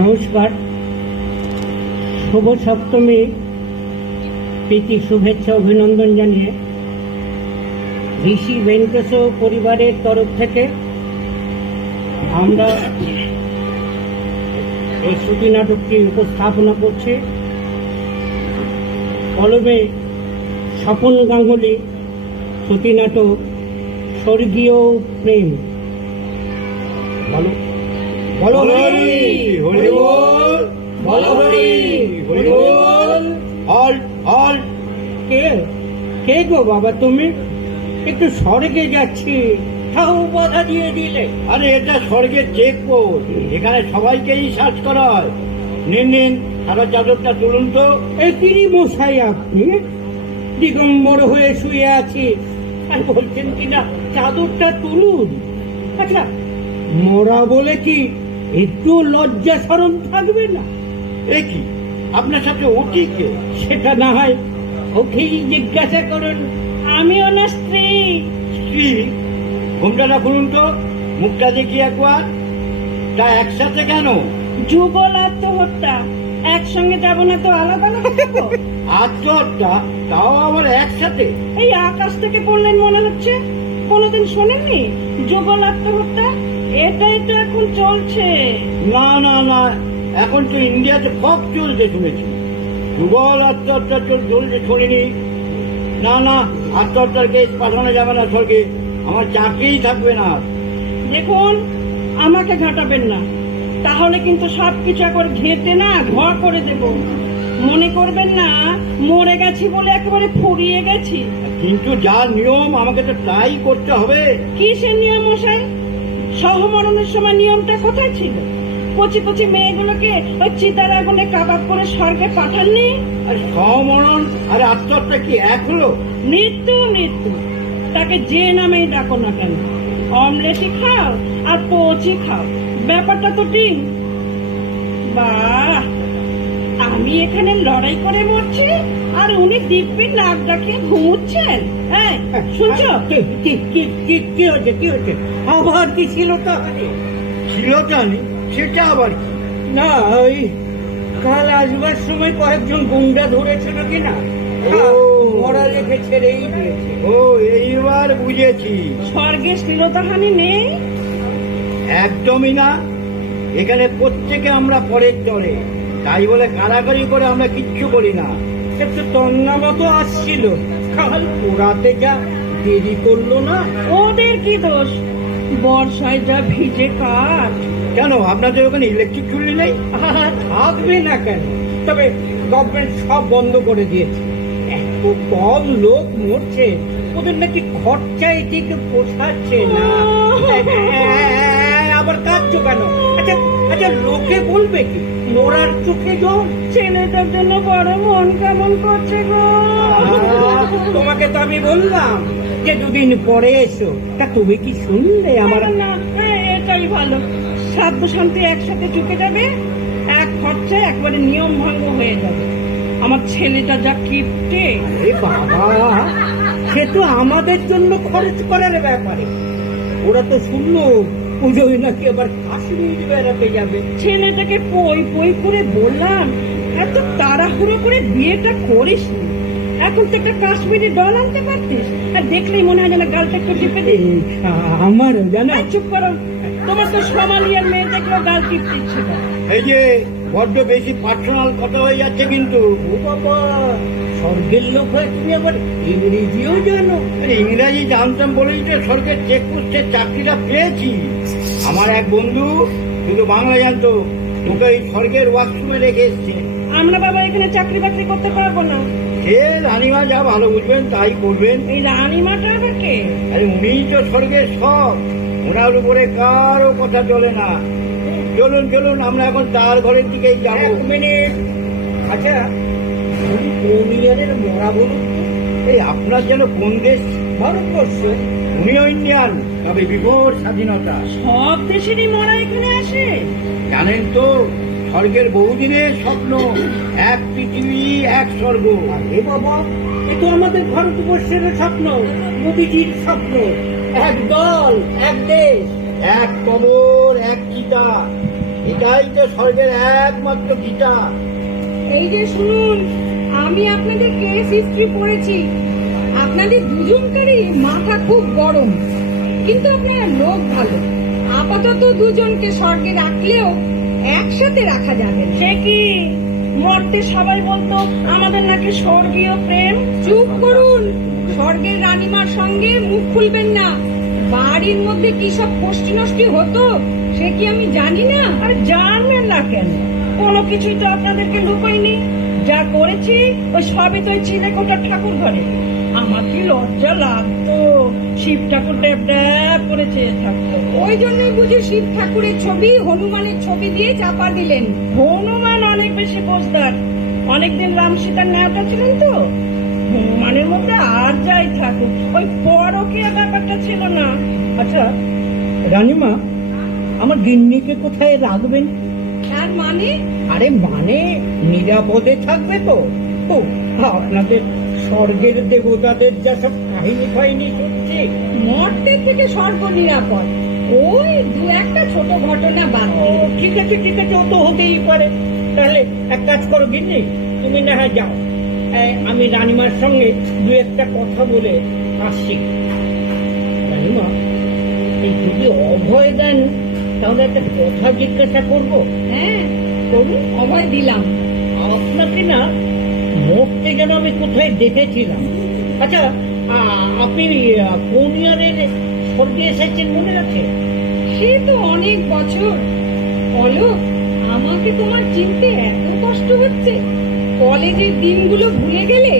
নমস্কার, শুভ সপ্তমী প্রীতি শুভেচ্ছা অভিনন্দন জানিয়ে ঋষি ভেঙ্কটেশ পরিবারের তরফ থেকে আমরা এই শ্রুতি নাটকটি উপস্থাপনা করছি। কলমে স্বপন গাঙ্গুলি, শ্রুতি নাটক স্বর্গীয় প্রেম। বলো বলো হরি হরি বল, বলো হরি হরি বল। হল হল। কে কে গো বাবা তুমি? একটু স্বর্গে যাচ্ছি, তাও বাধা দিয়ে দিলে। আরে এটা স্বর্গের চেকপোস্ট, এখানে সবাইকেই সার্চ করা হয়। নিন নিন, সারা চাদরটা তুলুন তো। এই কিরি মশাই, আপনি দিগম্বর হয়ে শুয়ে আছি আর বলছেন কিনা চাদরটা তুলুন? আচ্ছা, মরা বলে কি একটু লজ্জা শরম থাকবে না? এ কি, আপনার সাথে ওটি কে? সেটা না হয় ওকেই জিজ্ঞাসা করুন, আমি ওনার স্ত্রী। স্ত্রী? ঘুমটাটা খুলুন তো, মুখটা দেখি একবার। তা একসাথে কেন? যুগল আত্মহত্যা, একসঙ্গে যাব না তো আলাদা আলাদা যাবো? আত্মহত্যা, তাও আবার একসাথে? এই আকাশ থেকে পড়লেন মনে হচ্ছে। কোনোদিন শোনেননি যুগল আত্মহত্যা? এটাই তো এখন চলছে। না না না, এখন তো ইন্ডিয়াতে খুব চলছে শুনেছি। যুগল আত্মহত্যা চলছে শুনিনি। না না, আত্মহত্যার কেস পাঠানো যাবে না স্বর্গে, আমার চাকরিই থাকবে না। দেখুন, আমাকে ঘাটাবেন না, তাহলে কিন্তু সবকিছু একবার ঘেঁটে না ঘর করে দেব। মনে করবেন না মরে গেছি বলে একেবারে ফুরিয়ে গেছি। কিন্তু যা নিয়ম আমাকে তো তাই করতে হবে। কিসের নিয়ম মশাই? সহমরণের সময় নিয়মটা কোথায় ছিল? কচি কচি মেয়েগুলোকে ওই চিতার আগুনে কাবাব করে স্বর্গে পাঠাননি? আর সমরণ আর আত্মহত্যা কি এক হলো? মৃত্যু মৃত্যু, তাকে যে নামেই ডাকো না কেন, অমলেটই খাও আর পোচি খাও, ব্যাপারটা তো ঠিক। বাহ, আমি এখানে লড়াই করে মরছি আর উনি দিব্যি নাক ডাকিয়ে ঘুমুচ্ছেন। হ্যাঁ, শুনছো? কি হচ্ছে কি হচ্ছে? আবার কি ছিল তাহলে? ছিল জানি, সেটা আবার কি? না, ওই কাল আসবার সময় কয়েকজন গুন্ডা ধরেছিল কিনা, ও। মরা রেখে ছেড়েই দিয়েছে। ও, এইবার বুঝেছি। স্বর্গে শ্লীলতাহানি নেই? একদমই না, এখানে প্রত্যেকে আমরা পরের তরে, তাই বলে কারাকারি করে আমরা কিচ্ছু করি না। একটু তন্না মতো আসছিল, কাল পোড়াতে যা দেরি করলো না। ওদের কি দোষ? বর্ষায় যা ভিজে কাঠ। কেন, আপনাদের ওখানে ইলেকট্রিক চুল্লি নেই? আহা, থাকবে না কেন? তবে গভর্নমেন্ট সব বন্ধ করে দিয়েছে। এত কম লোক মরছে, ওদের নাকি খরচায় ঠিক পোষাচ্ছে না। আবার কাঁদছো কেন? আচ্ছা আচ্ছা, লোকে বলবে কি মরার চোখে জল? ছেলেটার জন্য বড় মন কেমন করছে গো। তোমাকে তো আমি বললাম যে দুদিন পরে এসো, তা তুমি কি শুনলে আমার? না, এটাই ভালো। শ্রাদ্ধ শান্তি একসাথে চুকে যাবে, এক খরচায় একবারে নিয়ম ভঙ্গ হয়ে যাবে। আমার ছেলেটা যা কিপটে। আরে বাবা, সে তো আমাদের জন্য খরচ করার ব্যাপারে। ওরা তো শুনলো পুজোয় নাকি আবার কাশ্মীর বেড়াতে যাবে। ছেলেটাকে পই পই করে বললাম, এত তাড়াহুড়ো করে বিয়েটা করিস নি, এখন তো একটা কাশ্মীরি ডল আনতে পারতিস। আর দেখলেই মনে হয় যেন গালটা একটু টিপে দিই। আমারও জানো। চুপ করো, তোমার তো সোমালিয়ার মেয়ে দেখলেও গাল টিপতে না। এই যে বড্ড বেশি পার্সোনাল কথা হয়ে যাচ্ছে কিন্তু। ও বাবা, স্বর্গের লোক হয়ে তুমি আবার ইংরেজিও জানো? আরে ইংরাজি জানতাম বলেই তো স্বর্গের চেকপোস্টের চাকরিটা পেয়েছি। আমার এক বন্ধু শুধু বাংলা জানতো, তোকে এই স্বর্গের ওয়ার্কশপে রেখে এসছে। আমরা বাবা এখানে চাকরি বাকরি করতে পারবো না। সে রানীমা যা ভালো বুঝবেন তাই করবেন। এই রানীমাটা আবার কে? আরে উনিই তো স্বর্গের সব, ওনার উপরে কারো কথা চলে না। চলুন চলুন, আমরা এখন তার ঘরের দিকেই যাবো। এক মিনিট। আচ্ছা, তুমি কোন ইয়ারের মরা বলুন তো? এই আপনার যেন কোন দেশ? ভারতবর্ষ। উনিও ইন্ডিয়ান, তবে বিভোর স্বাধীনতা। সব দেশেরই মরা এখানে আসে। জানেন তো, স্বর্গের বহুদিনের স্বপ্ন, এক পৃথিবী এক স্বর্গ। আরে বাবা, এ তো আমাদের ভারতবর্ষের স্বপ্ন, মোদিজির স্বপ্ন। এক দল, এক দেশ, এক কবর, এক চিতা, এটাই তো স্বর্গের একমাত্র গীতা। এই যে শুনুন, আমি আপনাদের কেস হিস্ট্রি পড়েছি। আপনাদের দুজনকারই মাথা খুব গরম, কিন্তু আপনারা লোক ভালো। আপাতত দুজনকে স্বর্গে রাখলেও একসাথে রাখা যাবে না। সে কি, মরতে সবাই বলতো আমাদের নাকি স্বর্গীয় প্রেম। চুপ করুন, স্বর্গের রানীমার সঙ্গে মুখ খুলবেন না। বাড়ির মধ্যে কি সব কষ্টি নষ্টি হতো সে কি আমি জানি না? আর জানবেন না কেন? কোনো কিছুই তো আপনাদেরকে লুকোইনি। যা করেছি ওই সবই তো ওই চিলেকোঠার ঠাকুর ঘরে। আমার কি লজ্জা লাগতো, শিব ঠাকুর ড্যাব ড্যাব করে চেয়ে থাকতো। ওই জন্যই বুঝি শিব ঠাকুরের ছবি হনুমানের ছবি দিয়ে চাপা দিলেন। হনুমান অনেক বেশি বোঝদার, অনেকদিন রাম সীতার নেওয়াটা ছিলেন তো। হনুমানের মধ্যে আর যাই থাকুক, ওই পরকীয়া ব্যাপারটা ছিল না। আচ্ছা রানীমা, আমার গিন্নিকে কোথায় রাখবেন? তার মানে আরে মানে নিরাপদে থাকবে তো? তো আপনাদের স্বর্গের দেবতাদের যা সব কাহিনী ফাহিনী শুনছি। মর্তের থেকে স্বর্গ নিরাপদ। ওই দু একটা ছোট ঘটনা বাদ ও দিয়ে। ঠিক আছে ঠিক আছে, ও তো হতেই পারে। তাহলে এক কাজ করো গিন্নি, তুমি না হয় যাও, আমি রানীমার সঙ্গে দু একটা কথা বলে আসছি। রানীমা, এই যদি অভয় দেন তাহলে একটা কথা জিজ্ঞাসা করবো। হ্যাঁ করুন, অভয় দিলাম। আপনাকে না মরতে যেন আমি কোথায় দেখেছিলাম। আচ্ছা আপনি কোন ইয়ারের স্বর্গে এসেছেন মনে আছে? সে তো অনেক বছর। অলোক, আমাকে তোমার চিনতে এত কষ্ট হচ্ছে? কলেজের দিনগুলো ভুলে গেলে?